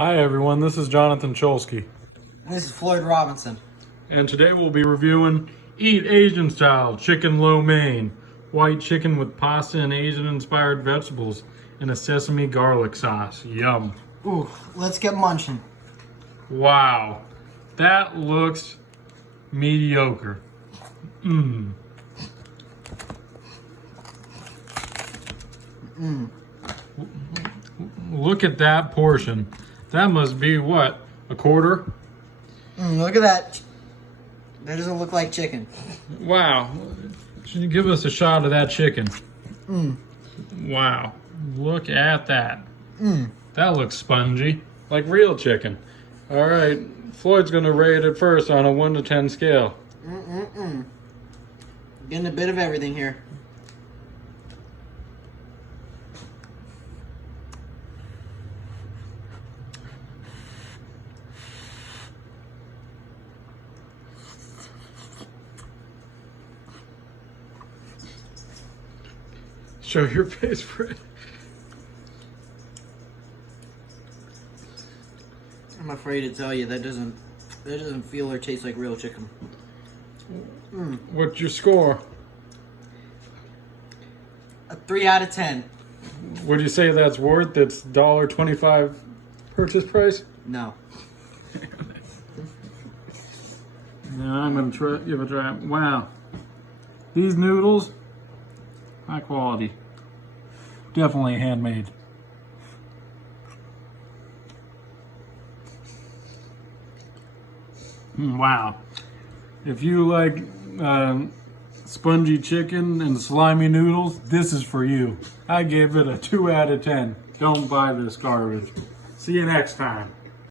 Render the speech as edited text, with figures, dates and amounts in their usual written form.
Hi everyone, this is Jonathan Cholsky, This is Floyd Robinson. and today we'll be reviewing Eat Asian Style Chicken Lo Mein, white chicken with pasta and Asian-inspired vegetables in a sesame garlic sauce. Yum. Ooh, let's get munching. Wow, that looks mediocre. Look at that portion. That must be what, a quarter? Look at that. That doesn't look like chicken. Wow. Should you give us a shot of that chicken? Wow. Look at that. That looks spongy, like real chicken. All right, Floyd's gonna rate it first on a 1 to 10 scale. Getting a bit of everything here. Show your face for it. I'm afraid to tell you that doesn't feel or taste like real chicken. What's your score? A 3 out of 10. Would you say that's worth its $1.25 purchase price? No. Now I'm gonna give it a try. Wow. These noodles, high quality. Definitely handmade. Wow. If you like spongy chicken and slimy noodles, this is for you. I gave it a 2 out of 10. Don't buy this garbage. See you next time.